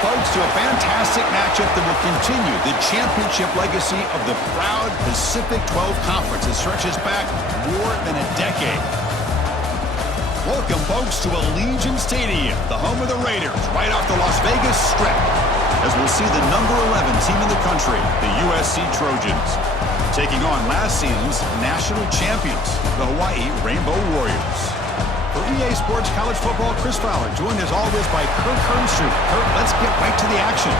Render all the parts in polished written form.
folks, to a fantastic matchup that will continue the championship legacy of the proud Pacific 12 Conference that stretches back more than a decade. Welcome, folks, to Allegiant Stadium, the home of the Raiders, right off the Las Vegas Strip, as we'll see the number 11 team in the country, the USC Trojans, taking on last season's national champions, the Hawaii Rainbow Warriors. For EA Sports College Football, Chris Fowler, joined as always by Kirk Herbstreit. Kirk, let's get right to the action.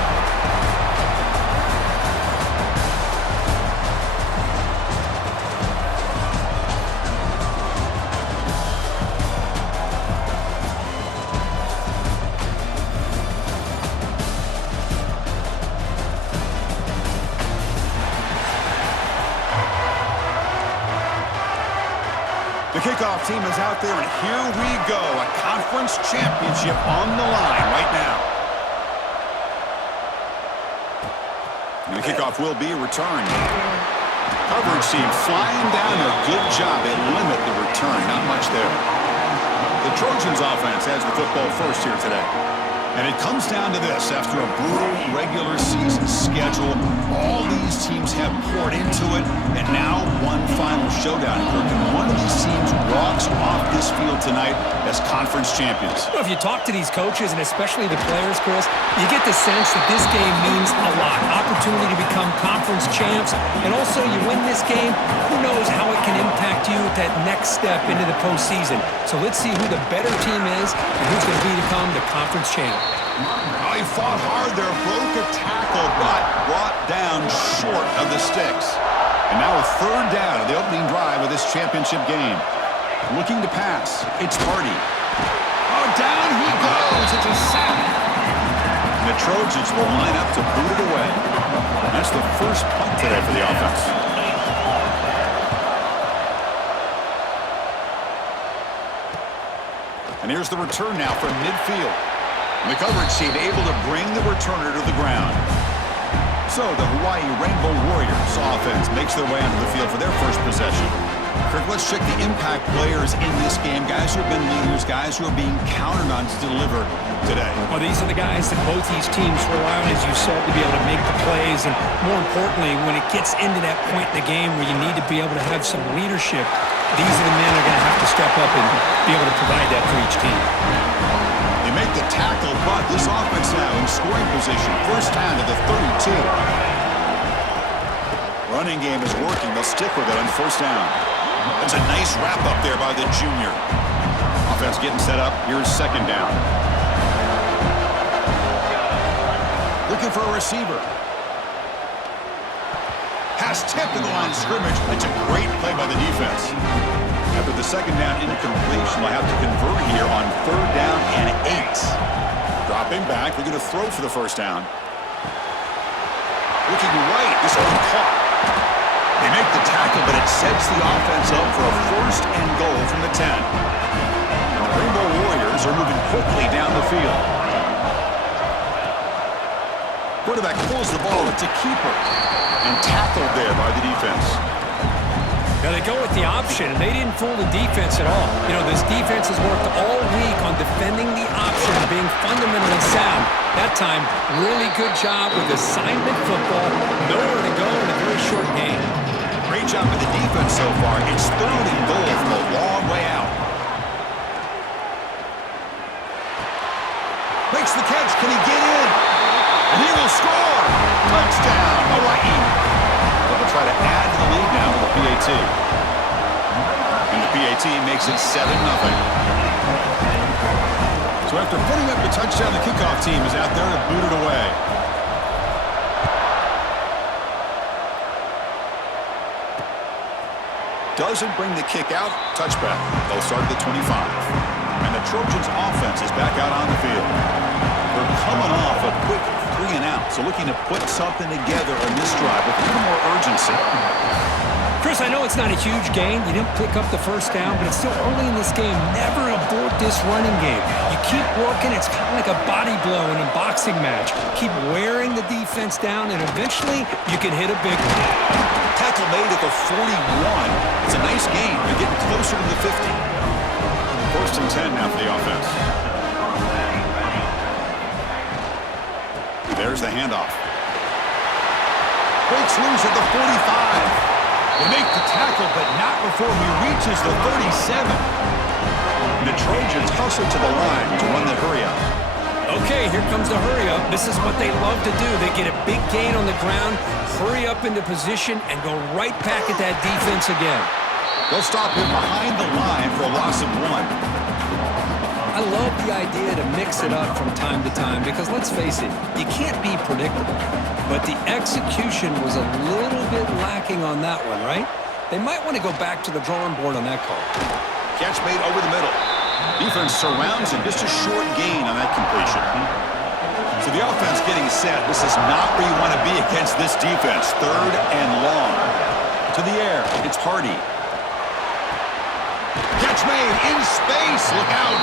The kickoff team is out there, and here we go. A conference championship on the line right now. And the kickoff will be returned. Coverage team flying down a good job. They limit the return. Not much there. The Trojans offense has the football first here today. And it comes down to this. After a brutal regular season schedule, all these teams have poured into it, and now one final showdown. And one of these teams walks off this field tonight as conference champions. Well, if you talk to these coaches, and especially the players, Chris, you get the sense that this game means a lot. Opportunity to become conference champs, and also you win this game, who knows how it can impact you at that next step into the postseason. So let's see who the better team is and who's going to become the conference champ. Oh, he fought hard there, broke a tackle, but brought down short of the sticks. And now a third down of the opening drive of this championship game. Looking to pass, it's Hardy. Oh, down he goes. It's a sack. And the Trojans will line up to boot it away. That's the first punt today for the offense. And here's the return now from midfield. The coverage team able to bring the returner to the ground. So the Hawaii Rainbow Warriors offense makes their way onto the field for their first possession. Kirk, let's check the impact players in this game. Guys who have been leaders, guys who are being counted on to deliver today. Well, these are the guys that both these teams rely on, as you said, to be able to make the plays. And more importantly, when it gets into that point in the game where you need to be able to have some leadership, these are the men that are going to have to step up and be able to provide that for each team. They make the tackle, but this offense now in scoring position. First down to the 32. Running game is working. They'll stick with it on first down. That's a nice wrap up there by the junior. Offense getting set up. Here's second down. Looking for a receiver. Pass tipped to the line of scrimmage. That's a great play by the defense. After the second down incompletion, they'll have to convert here on third down and 8. Dropping back, looking to throw for the first down. Looking right, this one caught. They make the tackle, but it sets the offense up for a first and goal from the 10. And the Rainbow Warriors are moving quickly down the field. Quarterback pulls the ball. It's a keeper. And tackled there by the defense. Now they go with the option, and they didn't fool the defense at all. You know, this defense has worked all week on defending the option and being fundamentally sound. That time, really good job with assignment football. Nowhere to go in a very short game. Great job with the defense so far. It's third and goal from a long way out. Makes the catch. Can he get in? And he will score. Touchdown, Hawaii. They'll try to add to the lead now with the PAT. And the PAT makes it 7-0. So after putting up the touchdown, the kickoff team is out there to boot it away. Doesn't bring the kick out. Touchback. They'll start at the 25. And the Trojans offense is back out on the field. They're coming off a quick 3-and-out, so looking to put something together on this drive with a little more urgency. Chris, I know it's not a huge gain. You didn't pick up the first down, but it's still early in this game. Never abort this running game. You keep working. It's kind of like a body blow in a boxing match. Keep wearing the defense down, and eventually you can hit a big one. Tackle made at the 41. It's a nice gain. They're getting closer to the 50. First and 10 now for the offense. There's the handoff. Breaks loose at the 45. They make the tackle, but not before he reaches the 37. The Trojans hustle to the line to run the hurry up. Okay, here comes the hurry up. This is what they love to do. They get a big gain on the ground, hurry up into position, and go right back at that defense again. They'll stop him behind the line for a loss of 1. I love the idea to mix it up from time to time because, let's face it, you can't be predictable. But the execution was a little bit lacking on that one, right? They might want to go back to the drawing board on that call. Catch made over the middle. Defense surrounds him, just a short gain on that completion. So the offense getting set. This is not where you want to be against this defense. 3rd and long. To the air, it's Hardy. Catch made in space. Look out.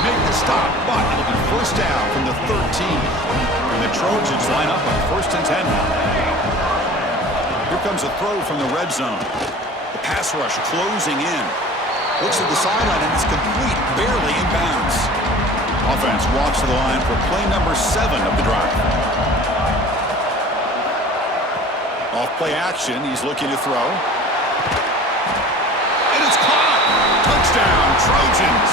They make the stop, but it'll be first down from the 13. And the Trojans line up on 1st and 10 now. Here comes a throw from the red zone. The pass rush closing in. Looks at the sideline, and it's complete, barely in bounds. Offense walks to the line for play number 7 of the drive. Off play action, he's looking to throw. And it's caught! Touchdown, Trojans!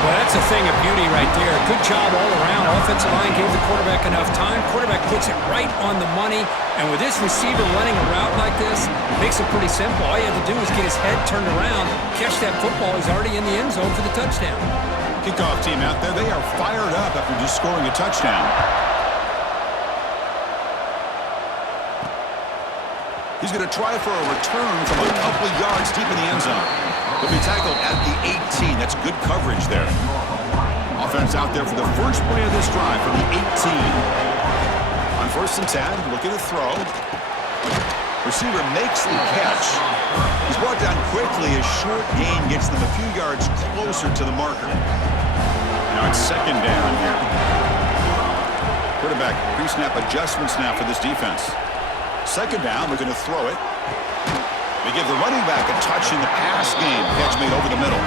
Well, that's a thing of beauty right there. Good job all around. Offensive line gave the quarterback enough time. Quarterback puts it right on the money. And with this receiver running a route like this, makes it pretty simple. All you have to do is get his head turned around, catch that football. He's already in the end zone for the touchdown. Kickoff team out there, they are fired up after just scoring a touchdown. He's going to try for a return from a couple of yards deep in the end zone. He'll be tackled at the 18. That's good coverage there. Offense out there for the first play of this drive from the 18. On 1st and 10, looking to throw. Receiver makes the catch. He's brought down quickly. A short gain gets them a few yards closer to the marker. Now it's 2nd down here. Quarterback pre-snap adjustments now for this defense. 2nd down, looking to throw it. They give the running back a touch in the pass game. Catch made over the middle.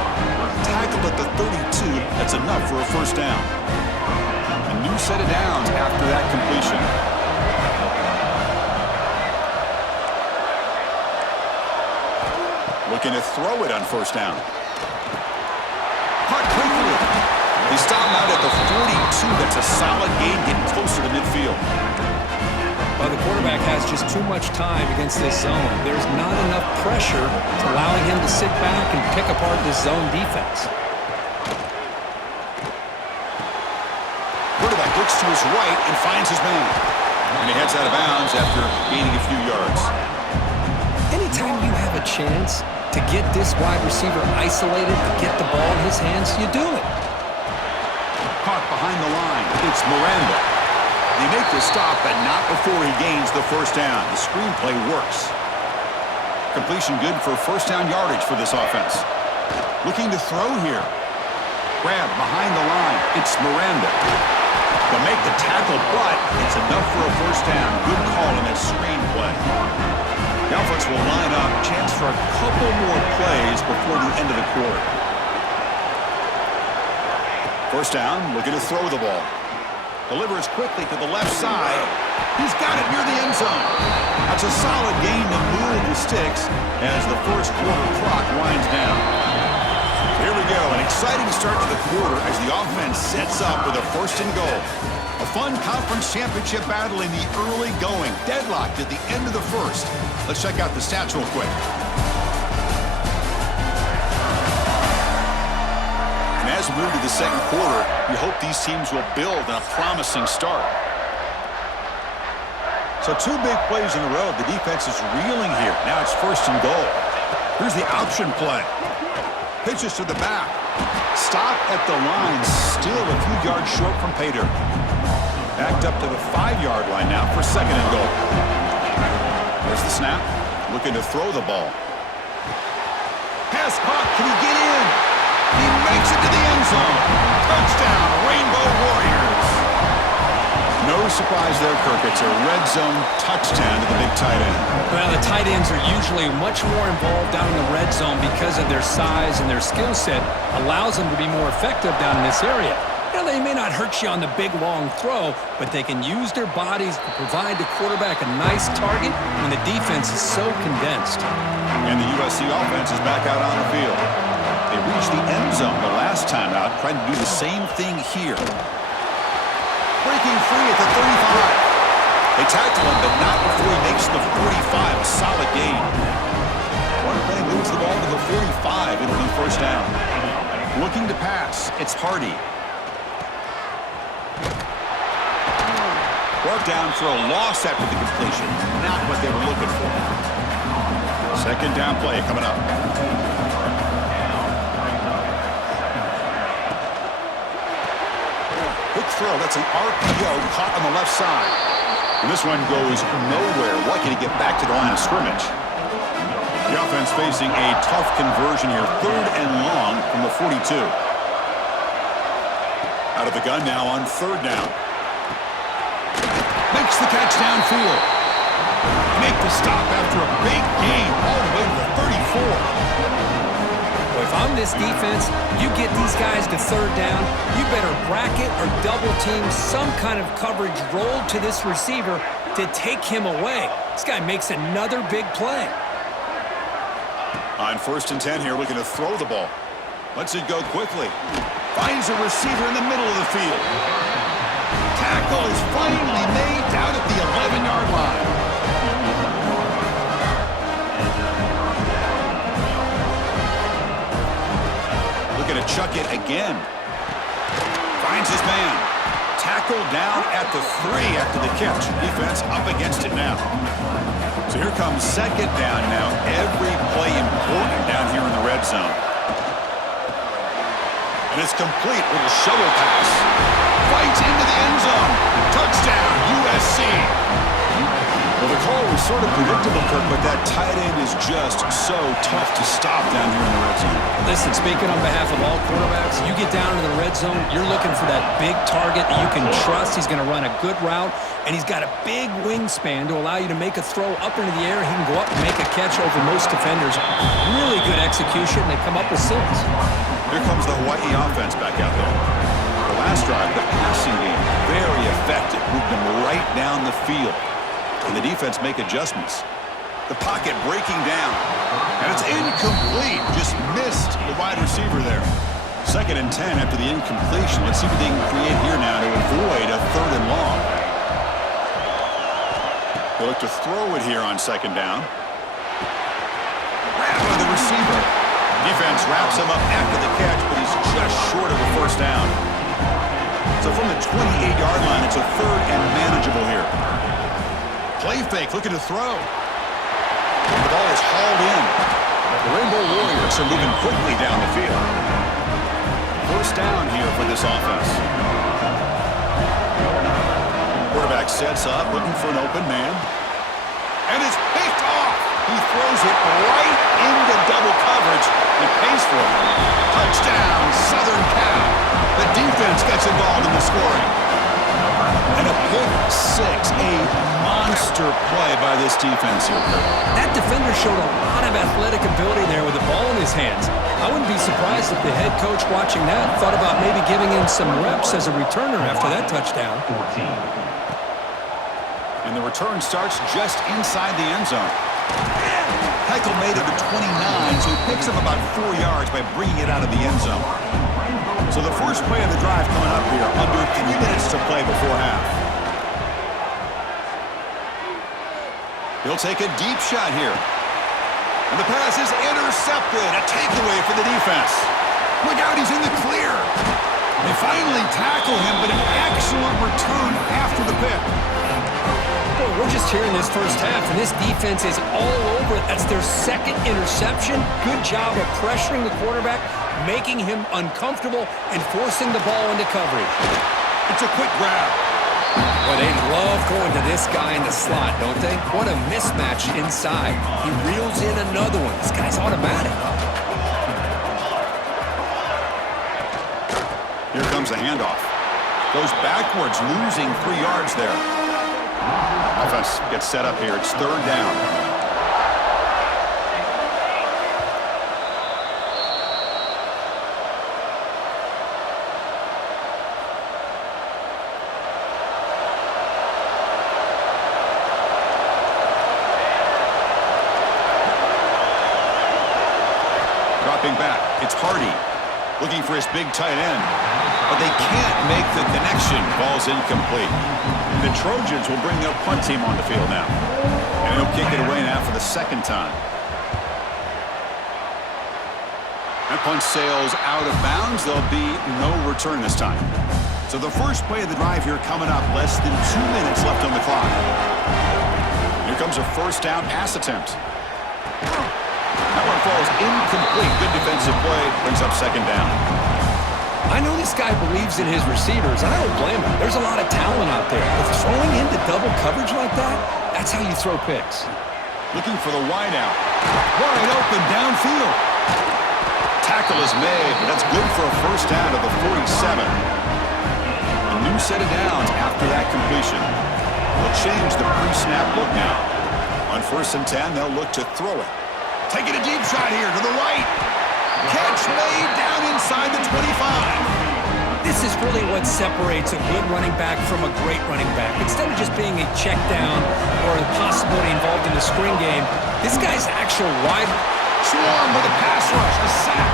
Tackled at the 32. That's enough for a first down. A new set of downs after that completion. Looking to throw it on 1st down. Caught quickly. They stop him out at the 42. That's a solid gain, getting closer to midfield. The quarterback has just too much time against this zone. There's not enough pressure allowing him to sit back and pick apart this zone defense. Quarterback looks to his right and finds his man. And he heads out of bounds after gaining a few yards. Anytime you have a chance to get this wide receiver isolated, to get the ball in his hands, you do it. Caught behind the line. It's Miranda. They make the stop, but not before he gains the first down. The screenplay works. Completion good for first down yardage for this offense. Looking to throw here. Grab behind the line. It's Miranda. They'll make the tackle, but it's enough for a first down. Good call in that screenplay. The offense will line up. Chance for a couple more plays before the end of the quarter. First down, looking to throw the ball. Delivers quickly to the left side. He's got it near the end zone. That's a solid gain to move the sticks as the first quarter clock winds down. Here we go, an exciting start to the quarter as the offense sets up with a 1st and goal. A fun conference championship battle in the early going. Deadlocked at the end of the 1st. Let's check out the stats real quick. And as we move to the 2nd quarter, we hope these teams will build on a promising start. So 2 big plays in a row. The defense is reeling here. Now it's 1st and goal. Here's the option play. Pitches to the back. Stop at the line. Still a few yards short from pay dirt. Backed up to the 5-yard line now for 2nd and goal. There's the snap. Looking to throw the ball. Pass caught. Can he get in? He makes it to the end zone. Touchdown, Rainbow Warriors. No surprise there, Kirk. It's a red zone touchdown to the big tight end. Well, the tight ends are usually much more involved down in the red zone because of their size and their skill set allows them to be more effective down in this area. Well, they may not hurt you on the big, long throw, but they can use their bodies to provide the quarterback a nice target when the defense is so condensed. And the USC offense is back out on the field. They reached the end zone the last time out, trying to do the same thing here. Breaking free at the 35. They tackle him, but not before he makes the 45, a solid gain. One play moves the ball to the 45. It'll be first down. Looking to pass, it's Hardy. Brought down for a loss after the completion. Not what they were looking for. Second down play coming up. Quick throw, that's an RPO caught on the left side. And this one goes nowhere. Lucky to get back to the line of scrimmage. The offense facing a tough conversion here. 3rd and long from the 42. Out of the gun now on 3rd down. Makes the catch downfield. Make the stop after a big gain all the way to the 34. Well, if I'm this defense, you get these guys to 3rd down, you better bracket or double team some kind of coverage rolled to this receiver to take him away. This guy makes another big play. On 1st and 10 here, looking to throw the ball. Lets it go quickly. Finds a receiver in the middle of the field. Tackle is finally made down at the 11-yard line. Looking to chuck it again. Finds his man. Tackled down at the 3 after the catch. Defense up against it now. So here comes 2nd down now. Every play important down here in the red zone. And it's complete with a shovel pass. Fights into the end zone. Touchdown, USC. Well, the call was sort of predictable, Kirk, but that tight end is just so tough to stop down here in the red zone. Listen, speaking on behalf of all quarterbacks, you get down to the red zone, you're looking for that big target that you can trust. He's going to run a good route, and he's got a big wingspan to allow you to make a throw up into the air. He can go up and make a catch over most defenders. Really good execution. They come up with 6. Here comes the Hawaii offense back out there. The last drive, the passing game, very effective. Moved them right down the field. And the defense make adjustments. The pocket breaking down. And it's incomplete. Just missed the wide receiver there. 2nd and 10 after the incompletion. Let's see what they can create here now to avoid a 3rd and long. They look to throw it here on 2nd down. Grab by the receiver. Defense wraps him up after the catch, but he's just short of a 1st down. So from the 28-yard line, it's a 3rd and manageable here. Play fake, looking to throw. The ball is hauled in. The Rainbow Warriors are moving quickly down the field. 1st down here for this offense. Quarterback sets up, looking for an open man. And it's picked off. He throws it right into double coverage and pays for it. Touchdown, Southern Cal. The defense gets involved in the scoring. And a pick 6, a monster play by this defense here. That defender showed a lot of athletic ability there with the ball in his hands. I wouldn't be surprised if the head coach watching that thought about maybe giving him some reps as a returner after that touchdown. And the return starts just inside the end zone. Heichel made it to 29, so he picks up about 4 yards by bringing it out of the end zone. So the first play of the drive coming up here, under 3 minutes to play before half. He'll take a deep shot here. And the pass is intercepted. A takeaway for the defense. Look out, he's in the clear. They finally tackle him, but an excellent return after the pick. Boy, we're just here in this first half, and this defense is all over it. That's their 2nd interception. Good job of pressuring the quarterback, making him uncomfortable, and forcing the ball into coverage. It's a quick grab. Well, they love going to this guy in the slot, don't they? What a mismatch inside. He reels in another one. This guy's automatic. Here comes the handoff. Goes backwards, losing 3 yards there. Offense gets set up here. It's 3rd down. Dropping back, it's Hardy. Looking for his big tight end. But they can't make the connection. Ball's incomplete. The Trojans will bring their punt team on the field now. And he'll kick it away now for the second time. That punt sails out of bounds. There'll be no return this time. So the first play of the drive here coming up. Less than 2 minutes left on the clock. Here comes a first down pass attempt. That one falls incomplete. Good defensive play. Brings up second down. I know this guy believes in his receivers, and I don't blame him. There's a lot of talent out there. But throwing into double coverage like that, that's how you throw picks. Looking for the wideout. Wide open downfield. Tackle is made, but that's good for a first down of the 47. A new set of downs after that completion. They'll change the pre-snap look now. On 1st and 10, they'll look to throw it. Taking a deep shot here to the right. Catch made down inside the 25. This is really what separates a good running back from a great running back. Instead of just being a check down or the possibility involved in the screen game, this guy's actual wide Swarm with a pass rush, a sack.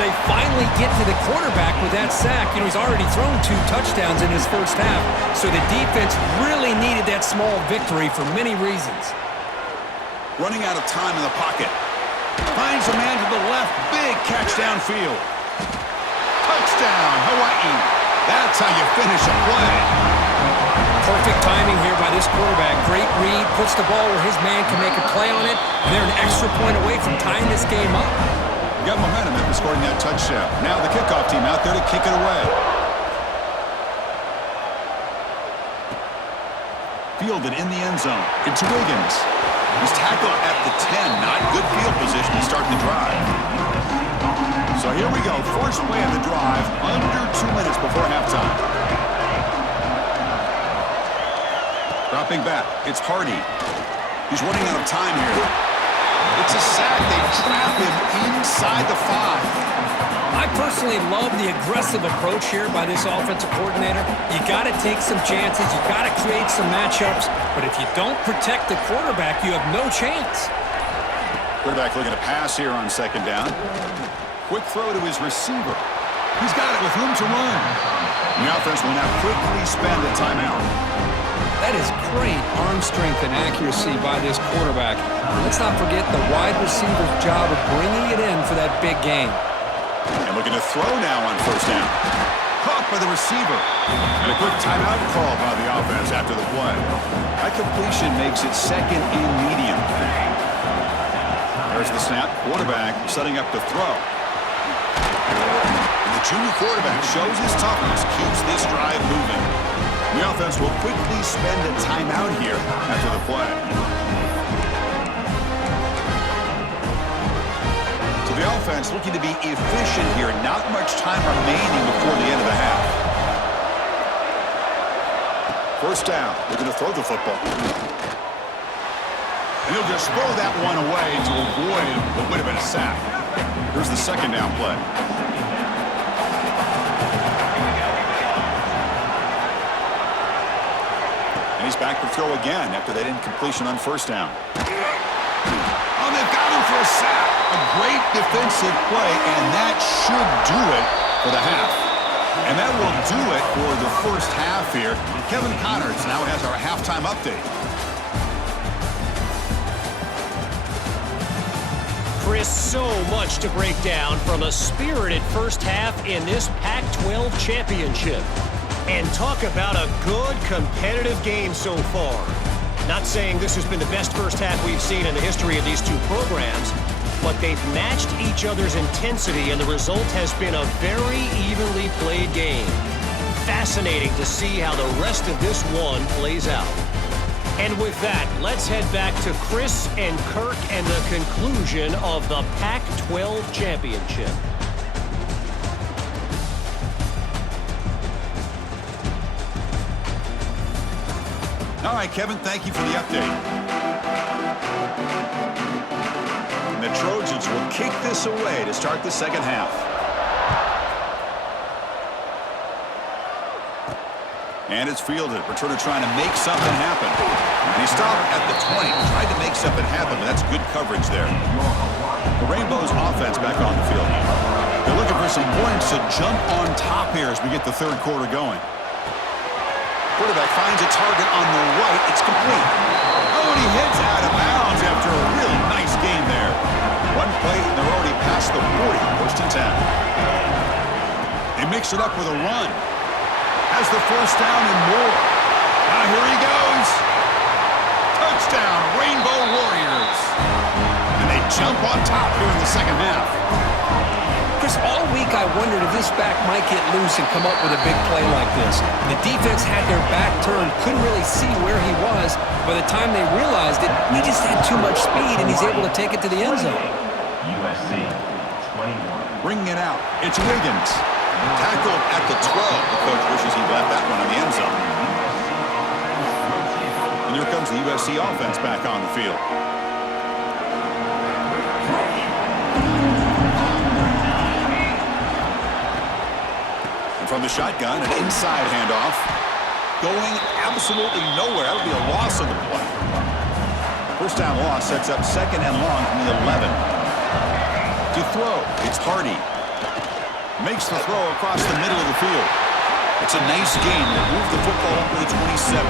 They finally get to the quarterback with that sack. You know, he's already thrown 2 touchdowns in his first half, so the defense really needed that small victory for many reasons. Running out of time in the pocket. Finds a man to the left. Big catch downfield. Touchdown, Hawaii. That's how you finish a play. Perfect timing here by this quarterback. Great read. Puts the ball where his man can make a play on it. And they're an extra point away from tying this game up. Got momentum after scoring that touchdown. Now the kickoff team out there to kick it away. Fielded in the end zone. It's Wiggins. He's tackled at the 10. Not good field position to start the drive. So here we go. First play of the drive. Under 2 minutes before halftime. Dropping back. It's Hardy. He's running out of time here. It's a sack. They trap him inside the 5. I personally love the aggressive approach here by this offensive coordinator. You got to take some chances. You got to create some matchups. But if you don't protect the quarterback, you have no chance. Quarterback looking to pass here on second down. Quick throw to his receiver. He's got it with room to run. And the offense will now quickly spend a timeout. That is great arm strength and accuracy by this quarterback. And let's not forget the wide receiver's job of bringing it in for that big game. And looking to throw now on first down. Caught by the receiver. And a quick timeout call by the offense after the play. That completion makes it second and medium. There's the snap. Quarterback setting up the throw. And the junior quarterback shows his toughness, keeps this drive moving. The offense will quickly spend a timeout here after the play. So the offense looking to be efficient here. Not much time remaining before the end of the half. First down. They're going to throw the football. And he'll just throw that one away to avoid what would have been a sack. Here's the second down play. And he's back to throw again after that incompletion on first down. Oh, they've got him for a sack. A great defensive play, and that should do it for the half. And that will do it for the first half here. Kevin Connors now has our halftime update. Chris, so much to break down from a spirited first half in this Pac-12 championship. And talk about a good competitive game so far. Not saying this has been the best first half we've seen in the history of these two programs, but they've matched each other's intensity, and the result has been a very evenly played game. Fascinating to see how the rest of this one plays out. And with that, let's head back to Chris and Kirk and the conclusion of the Pac-12 championship. All right, Kevin, thank you for the update. And the Trojans will kick this away to start the second half. And it's fielded. Returner trying to make something happen. And he stopped at the 20. Tried to make mix-up had happened, but that's good coverage there. The Rainbows offense back on the field. They're looking for some points to jump on top here as we get the third quarter going. Quarterback finds a target on the right. It's complete. Oh, and he heads out of bounds after a really nice game there. One play, and they're already past the 40, first and 10. They mix it up with a run. Has the first down and more. Now here he goes. Touchdown, Rainbow Warriors. And they jump on top here in the second half. Chris, all week I wondered if this back might get loose and come up with a big play like this. The defense had their back turned, couldn't really see where he was. By the time they realized it, he just had too much speed, and he's able to take it to the end zone. USC 21. Bringing it out. It's Wiggins. Tackled at the 12. The coach wishes he left that one in the end zone. And here comes the USC offense back on the field. From the shotgun, an inside handoff. Going absolutely nowhere. That would be a loss on the play. First down loss sets up second and long from the 11. To throw, it's Hardy. Makes the throw across the middle of the field. It's a nice gain. They'll move the football up to the 27.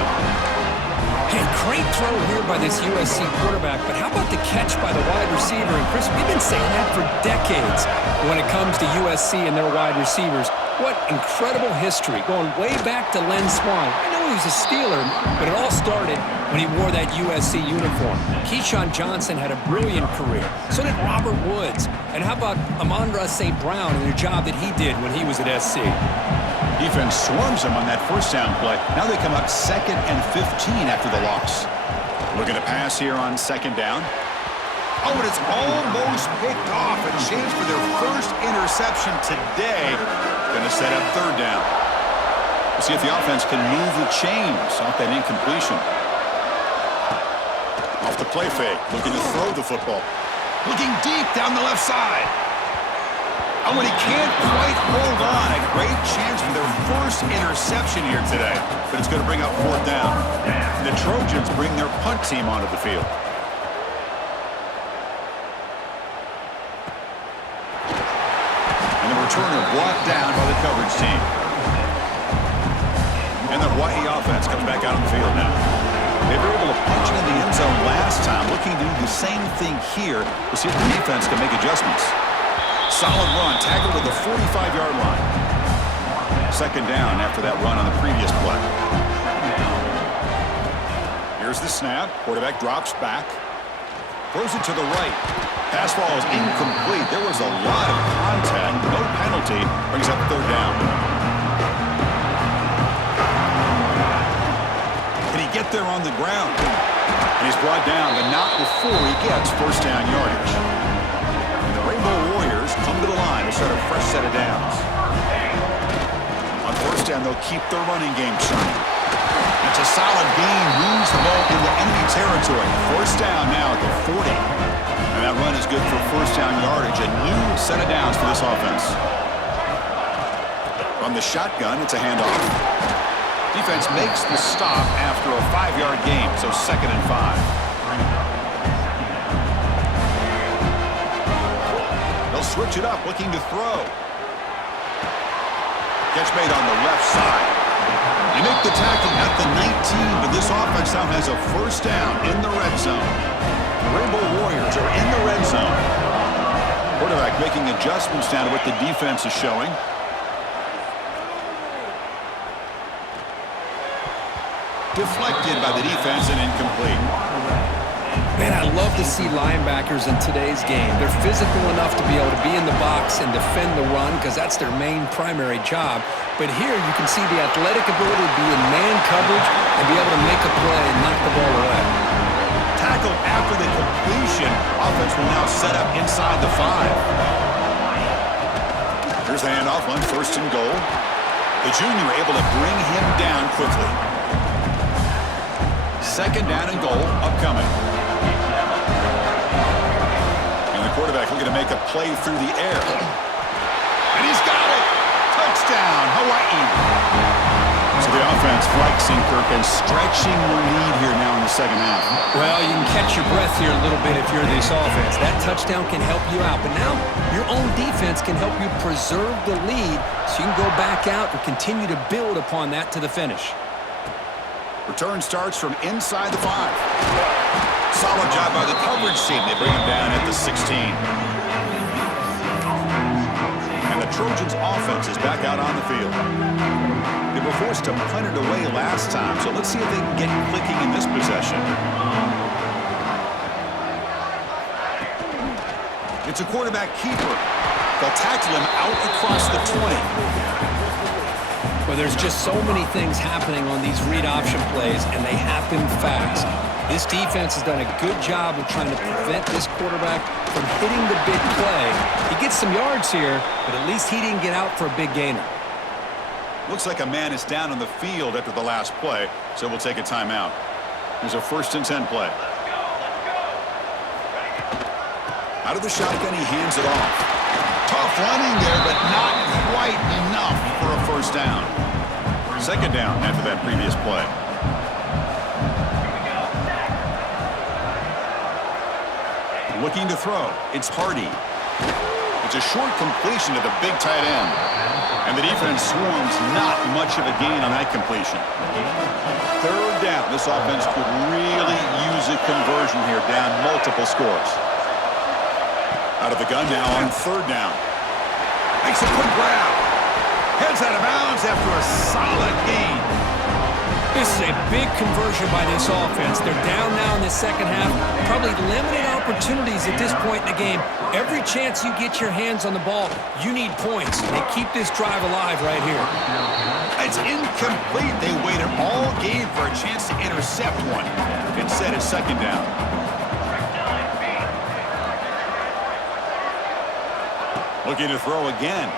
Hey, great throw here by this USC quarterback, but how about the catch by the wide receiver? And Chris, we've been saying that for decades when it comes to USC and their wide receivers. What incredible history, going way back to Len Swan. I know he was a Steeler, but it all started when he wore that USC uniform. Keyshawn Johnson had a brilliant career. So did Robert Woods. And how about Amon-Ra St. Brown and the job that he did when he was at SC? Defense swarms him on that first down play. Now they come up second and 15 after the loss. Looking to pass here on second down. Oh, and it's almost picked off. A chance for their first interception today. Going to set up third down. We'll see if the offense can move the chains off that incompletion. Off the play fake. Looking to throw the football. Looking deep down the left side. Oh, and he can't quite hold on. A great chance for their first interception here today. But it's going to bring up fourth down. And the Trojans bring their punt team onto the field. And the returner brought down by the coverage team. And the Hawaii offense comes back out on the field now. They were able to punch it in the end zone last time. Looking to do the same thing here to see if the defense can make adjustments. Solid run, tackled to the 45-yard line. Second down after that run on the previous play. Here's the snap. Quarterback drops back. Throws it to the right. Pass ball is incomplete. There was a lot of contact. No penalty. Brings up third down. Can he get there on the ground? And he's brought down, but not before he gets first down yardage. And the Rainbow Warriors come to the line to start a fresh set of downs. On first down, they'll keep their running game churning. It's a solid gain. Moves the ball into enemy territory. First down now at the 40. And that run is good for first down yardage. A new set of downs for this offense. From the shotgun, it's a handoff. Defense makes the stop after a 5-yard gain, so second and 5. They'll switch it up, looking to throw. Catch made on the left side. They make the tackle at the 19, but this offense now has a first down in the red zone. The Rainbow Warriors are in the red zone. Quarterback making adjustments down to what the defense is showing. Deflected by the defense and incomplete. Man, I love to see linebackers in today's game. They're physical enough to be able to be in the box and defend the run because that's their main primary job. But here you can see the athletic ability to be in man coverage and be able to make a play and knock the ball away. Tackled after the completion. Offense will now set up inside the 5. Here's the handoff on first and goal. The junior able to bring him down quickly. Second down and goal upcoming. And the quarterback looking to make a play through the air. And he's got it! Touchdown, Hawaii! So the offense flexing, Kirk, and stretching the lead here now in the second half. Well, you can catch your breath here a little bit if you're this offense. That touchdown can help you out. But now your own defense can help you preserve the lead so you can go back out and continue to build upon that to the finish. Return starts from inside the 5. Solid job by the coverage team. They bring him down at the 16. And the Trojans' offense is back out on the field. They were forced to punt it away last time, so let's see if they can get clicking in this possession. It's a quarterback keeper. They'll tackle him out across the 20. Well, there's just so many things happening on these read option plays, and they happen fast. This defense has done a good job of trying to prevent this quarterback from hitting the big play. He gets some yards here, but at least he didn't get out for a big gainer. Looks like a man is down on the field after the last play, so we'll take a timeout. Here's a 1st and 10 play. Out of the shotgun, he hands it off. Tough running there, but not quite enough for a 1st down. 2nd down after that previous play. Looking to throw. It's Hardy. It's a short completion to the big tight end. And the defense swarms not much of a gain on that completion. 3rd down. This offense could really use a conversion here, down multiple scores. Out of the gun now on 3rd down. Makes a quick grab. Heads out of bounds after a solid gain. This is a big conversion by this offense. They're down now in the second half. Probably limited opportunities at this point in the game. Every chance you get your hands on the ball, you need points. They keep this drive alive right here. It's incomplete. They waited all game for a chance to intercept one. Instead, it's 2nd down. Looking to throw again.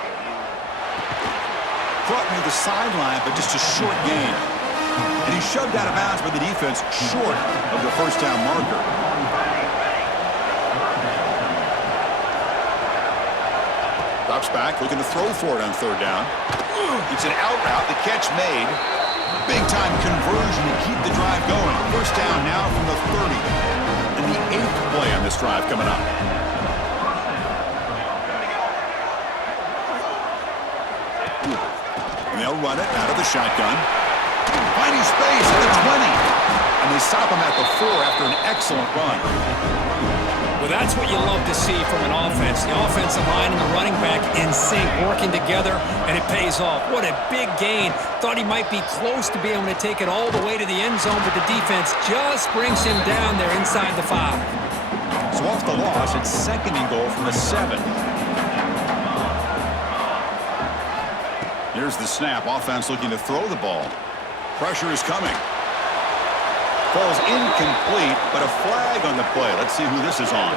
Caught near the sideline, but just a short gain. And he's shoved out of bounds by the defense short of the 1st down marker. Drops back, looking to throw for it on 3rd down. It's an out route, the catch made. Big time conversion to keep the drive going. 1st down now from the 30. And the 8th play on this drive coming up. And they'll run it out of the shotgun. Finding space at the 20. And they stop him at the 4 after an excellent run. Well, that's what you love to see from an offense. The offensive line and the running back in sync, working together, and it pays off. What a big gain. Thought he might be close to being able to take it all the way to the end zone, but the defense just brings him down there inside the 5. So off the loss, it's 2nd and goal from the 7. Here's the snap. Offense looking to throw the ball. Pressure is coming. Falls incomplete, but a flag on the play. Let's see who this is on.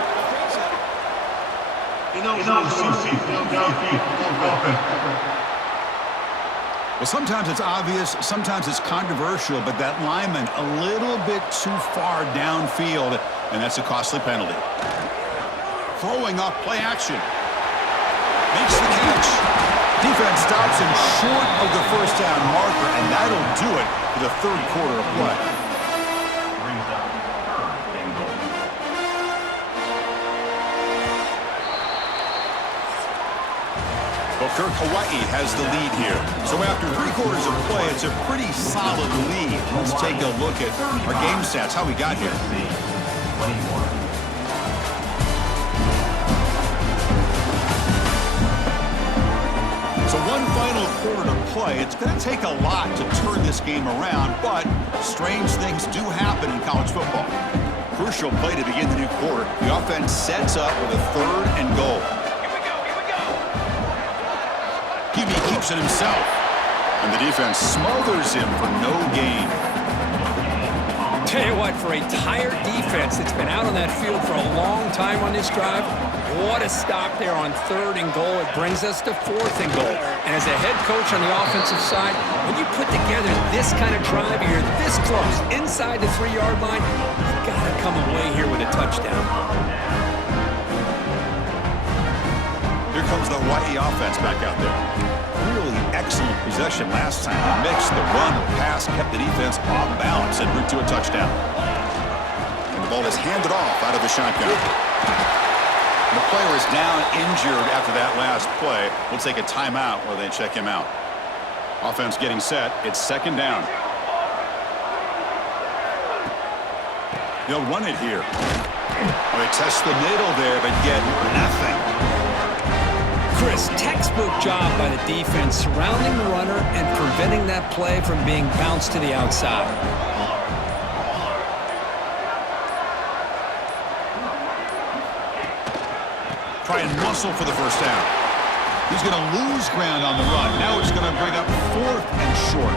Well, sometimes it's obvious, sometimes it's controversial, but that lineman a little bit too far downfield, and that's a costly penalty. Throwing off play action. Makes the catch. Defense stops him short of the 1st down marker, and that'll do it for the 3rd quarter of play. Well, Kirk, Hawaii has the lead here. So after 3 quarters of play, it's a pretty solid lead. Let's take a look at our game stats, how we got here. 21. So one final quarter to play. It's going to take a lot to turn this game around, but strange things do happen in college football. Crucial play to begin the new quarter. The offense sets up with a 3rd and goal. QB keeps it himself, and the defense smothers him for no gain. Tell you what, for a tired defense that's been out on that field for a long time on this drive, what a stop there on 3rd and goal. It brings us to 4th and goal. And as a head coach on the offensive side, when you put together this kind of drive, you're this close, inside the 3-yard line, you got to come away here with a touchdown. Here comes the Hawaii offense back out there. really excellent possession last time. They mixed the run, the pass, kept the defense off balance and route to a touchdown. And the ball is handed off out of the shotgun. The player is down injured after that last play. We'll take a timeout while they check him out. Offense getting set. It's second down. They'll run it here. Well, they test the middle there, but get nothing. Chris, textbook job by the defense surrounding the runner and preventing that play from being bounced to the outside. Try and muscle for the first down. He's going to lose ground on the run. Now it's going to bring up 4th and short.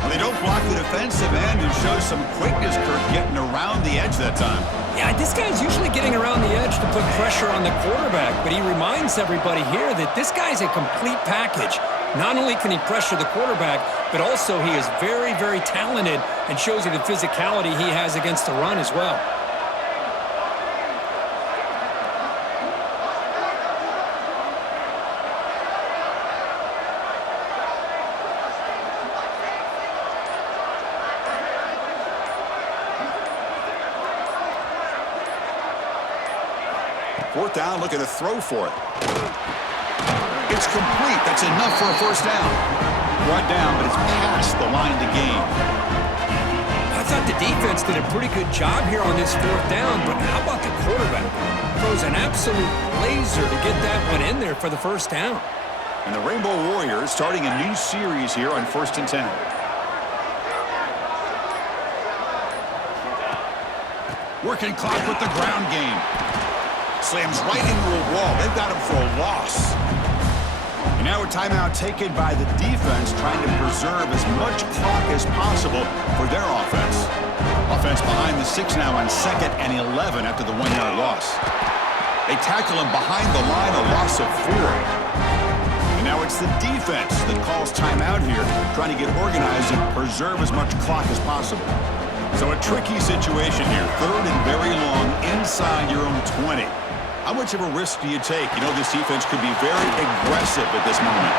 Well, they don't block the defensive end and show some quickness, Kirk, getting around the edge that time. Yeah, this guy's usually getting around the edge to put pressure on the quarterback, but he reminds everybody here that this guy's a complete package. Not only can he pressure the quarterback, but also he is very, very talented and shows you the physicality he has against the run as well. Fourth down, looking to throw for it. It's complete. That's enough for a first down. Brought down, but it's past the line to gain. I thought the defense did a pretty good job here on this fourth down, but how about the quarterback? Throws an absolute laser to get that one in there for the first down. And the Rainbow Warriors starting a new series here on 1st and 10. Working clock with the ground game. Slams right into a wall. They've got him for a loss. And now a timeout taken by the defense, trying to preserve as much clock as possible for their offense. Offense behind the 6 now on 2nd and 11 after the 1-yard loss. They tackle him behind the line, a loss of 4. And now it's the defense that calls timeout here, trying to get organized and preserve as much clock as possible. So a tricky situation here. 3rd and very long inside your own 20. How much of a risk do you take? You know, this defense could be very aggressive at this moment.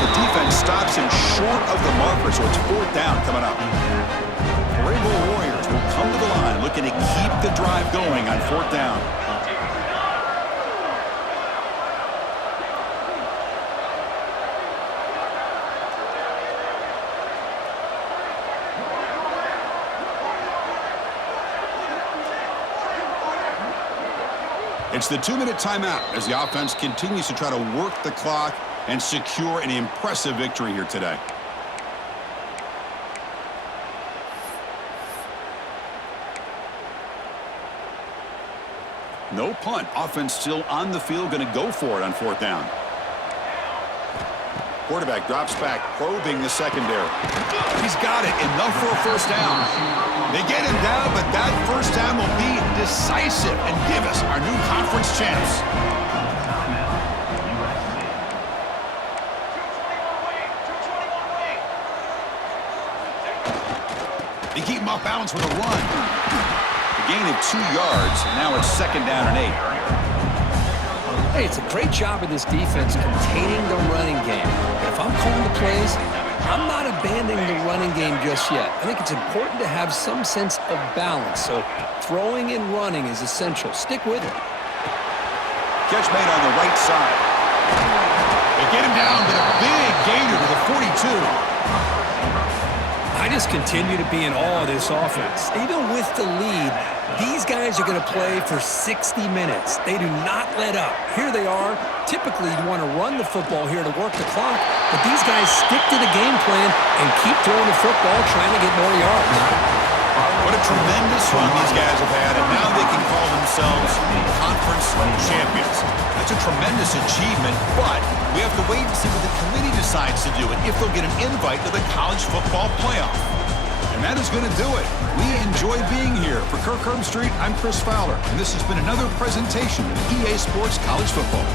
The defense stops him short of the marker, so it's 4th down coming up. The Rainbow Warriors will come to the line looking to keep the drive going on 4th down. It's the 2-minute timeout as the offense continues to try to work the clock and secure an impressive victory here today. No punt. Offense still on the field, going to go for it on 4th down. Quarterback drops back, probing the secondary. He's got it. Enough for a first down. They get him down, but that first down will be decisive and give us our new conference champs. They keep him off balance with a run. A gain of 2 yards. Now it's 2nd down and 8. Hey, it's a great job of this defense containing the running game. But if I'm calling the plays, I'm not abandoning the running game just yet. I think it's important to have some sense of balance. So throwing and running is essential. Stick with it. Catch made on the right side. They get him down with a big gainer to the 42. I just continue to be in awe of this offense. Even with the lead, these guys are going to play for 60 minutes. They do not let up. Here they are. Typically, you want to run the football here to work the clock, but these guys stick to the game plan and keep throwing the football, trying to get more yards. What a tremendous run these guys have had, and now they can call themselves conference champions. That's a tremendous achievement, but we have to wait and see what the committee decides to do and if they'll get an invite to the college football playoff. And that is going to do it. We enjoy being here. For Kirk Herbstreit, I'm Chris Fowler, and this has been another presentation of EA Sports College Football.